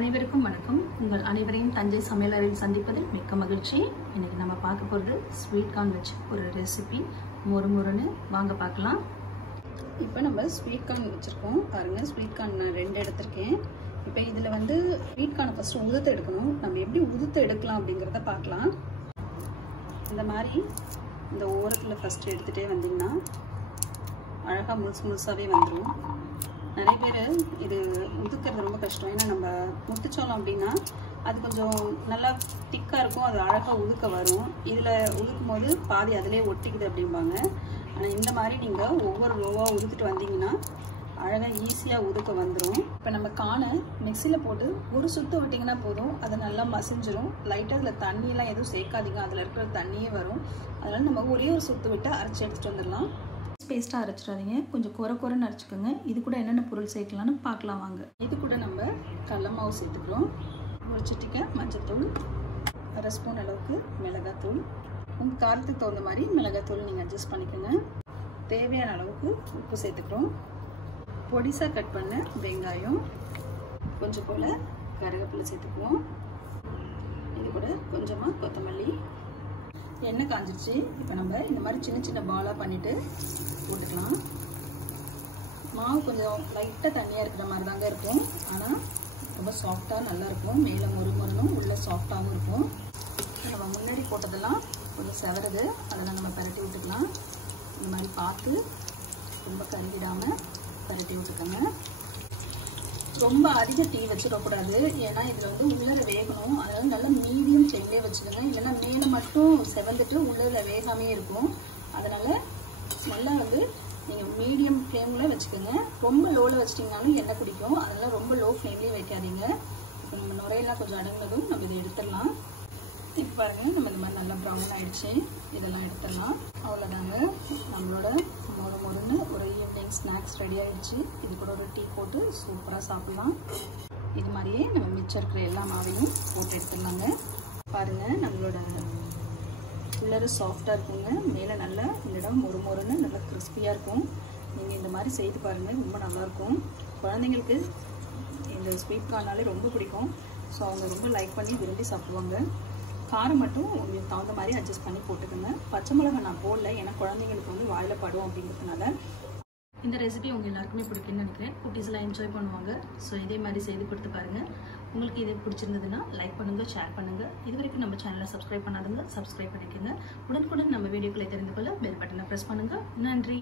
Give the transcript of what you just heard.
அனைவருக்கும் வணக்கம். உங்கள் அனைவரையும் தஞ்சை சமையலறையில் சந்திப்பதில் மிக்க மகிழ்ச்சி. இன்னைக்கு நம்ம பார்க்க போகிறது ஸ்வீட் கார்ன் வச்சு ஒரு ரெசிபி. மொறுமொறுன்னு வாங்க பார்க்கலாம். இப்போ நம்ம ஸ்வீட் கார்ன் வச்சுருக்கோம் பாருங்கள். ஸ்வீட் கார்ன் நான் 2 எடுத்திருக்கேன். இப்போ இதில் வந்து ஸ்வீட் கார்னை ஃபஸ்ட்டு உதுத்து எடுக்கணும். நம்ம எப்படி உதுத்து எடுக்கலாம் அப்படிங்கிறத பார்க்கலாம். இந்த மாதிரி இந்த ஓரத்தில் ஃபஸ்ட்டு எடுத்துகிட்டே வந்திங்கன்னா அழகாக முழுசாகவே வந்துடும். நிறைய பேர் இது உதுக்கிறது ரொம்ப கஷ்டம். ஏன்னா நம்ம முத்துச்சோளம் அப்படின்னா அது கொஞ்சம் நல்லா திக்காக இருக்கும், அது அழகாக உதுக்க வரும். இதில் உதுக்கும் போது பாதி அதிலே ஒட்டிக்குது அப்படிம்பாங்க. ஆனால் இந்த மாதிரி நீங்கள் ஒவ்வொரு ரோவாக உதுத்துட்டு வந்தீங்கன்னா அழகாக ஈஸியாக உதுக்க வந்துடும். இப்போ நம்ம கானை மிக்சியில் போட்டு ஒரு சுற்று விட்டிங்கன்னா போதும், அது நல்லா மசிஞ்சிடும். லைட்டாக அதில் தண்ணியெல்லாம் எதுவும் சேர்க்காதீங்க, அதில் இருக்கிற தண்ணியே வரும். அதனால் நம்ம ஒரே ஒரு சுற்று விட்டு அரைச்சி எடுத்துகிட்டு வந்துடலாம். பேஸ்ட்டாக அரைச்சிடாதீங்க, கொஞ்சம் குறைன்னு அரைச்சிக்கோங்க. இது கூட என்னென்ன பொருள் சேர்க்கலான்னு பார்க்கலாம் வாங்க. இது கூட நம்ம கடல மாவு சேர்த்துக்கிறோம். ஒரு சிட்டிக்கை மஞ்சத்தூள், 1/2 ஸ்பூன் அளவுக்கு மிளகாத்தூள். உங்கள் காரத்துக்கு தகுந்த மாதிரி மிளகாத்தூள் நீங்கள் அட்ஜஸ்ட் பண்ணிக்கோங்க. தேவையான அளவுக்கு உப்பு சேர்த்துக்கிறோம். பொடிசாக கட் பண்ண வெங்காயம், கொஞ்சம் போல் கருவேப்பிலை சேர்த்துக்குவோம். இது கூட கொஞ்சமாக கொத்தமல்லி. எண்ணெய் காஞ்சிருச்சு. இப்போ நம்ம இந்த மாதிரி சின்ன சின்ன பாலாக பண்ணிவிட்டு போட்டுக்கலாம். மாவு கொஞ்சம் லைட்டாக தண்ணியாக இருக்கிற மாதிரி தாங்க இருக்கும், ஆனால் ரொம்ப சாஃப்டாக நல்லாயிருக்கும். மேலே மொறுமொறுனும் உள்ளே சாஃப்டாகவும் இருக்கும். நம்ம முன்னாடி போட்டதெல்லாம் கொஞ்சம் செவருது, அதெல்லாம் நம்ம பரட்டி விட்டுக்கலாம். இந்த மாதிரி பார்த்து ரொம்ப கருகிடாமல் பரட்டி விட்டுக்கோங்க. ரொம்ப அதிக தீ வச்சிடக்கூடாது, ஏன்னா இதில் வந்து உள்ளே வேகணும். அதனால் நல்லா மீடியம் ஃப்ளேம்லேயே வச்சுக்கோங்க. இல்லைன்னா மேலே மட்டும் செவந்துட்டு உள்ளே வேகாமே இருக்கும். அதனால் நல்லா வந்து நீங்கள் மீடியம் ஃப்ளேமில் வச்சுக்கோங்க. ரொம்ப லோவில் வச்சிட்டிங்கனாலும் எண்ணெய் குடிக்கும். அதனால் ரொம்ப லோ ஃப்ளேம்லேயே வைக்காதீங்க. இப்போ நம்ம நுரையெல்லாம் கொஞ்சம் அடங்கினதும் நம்ம இதை எடுத்துடலாம். இப்போ பாருங்கள், நம்ம இந்த மாதிரி நல்லா ப்ரௌன் ஆகிடுச்சு. இதெல்லாம் எடுத்துடலாம். அவ்வளோதாங்க, நம்மளோட மொறுன்னு ஒரு ஈவினிங் ஸ்நாக்ஸ் ரெடி ஆகிடுச்சு. இது கூட ஒரு டீ போட்டு சூப்பராக சாப்பிட்லாம். இது மாதிரியே நம்ம மிச்சம் இருக்கிற எல்லா மாவையும் போட்டு எடுத்துடலாங்க. பாருங்கள், நம்மளோட உள்ளே சாஃப்டாக இருக்குங்க, மேலே நல்லா இந்த இடம் மொறுன்னு நல்லா கிறிஸ்பியாக இருக்கும். நீங்கள் இந்த மாதிரி செய்து பாருங்கள், ரொம்ப நல்லாயிருக்கும். குழந்தைங்களுக்கு இந்த ஸ்வீட் கார்னாலே ரொம்ப பிடிக்கும். ஸோ அவங்க ரொம்ப லைக் பண்ணி விரும்பி சாப்பிடுவாங்க. காரம் மட்டும் உங்களுக்கு தகுந்த மாதிரி அட்ஜஸ்ட் பண்ணி போட்டுக்கோங்க. பச்சை மிளகாய் நான் போடல, ஏன்னா குழந்தைங்களுக்கு வந்து வாயில் படும் அப்படிங்கிறதுனால. இந்த ரெசிபி உங்கள் எல்லாருக்குமே பிடிக்குன்னு நினைக்கிறேன். குட்டீஸ்லாம் என்ஜாய் பண்ணுவாங்க. ஸோ இதே மாதிரி செய்து கொடுத்து பாருங்கள். உங்களுக்கு இது பிடிச்சிருந்ததுன்னா லைக் பண்ணுங்கள், ஷேர் பண்ணுங்கள். இது வரைக்கும் நம்ம சேனலை சப்ஸ்கிரைப் பண்ணாதுங்க, சப்ஸ்கிரைப் பண்ணிக்கோங்க. உடனுக்குடன் நம்ம வீடியோக்களை தெரிந்து கொள்ள பெல் பட்டனை ப்ரெஸ் பண்ணுங்கள். நன்றி.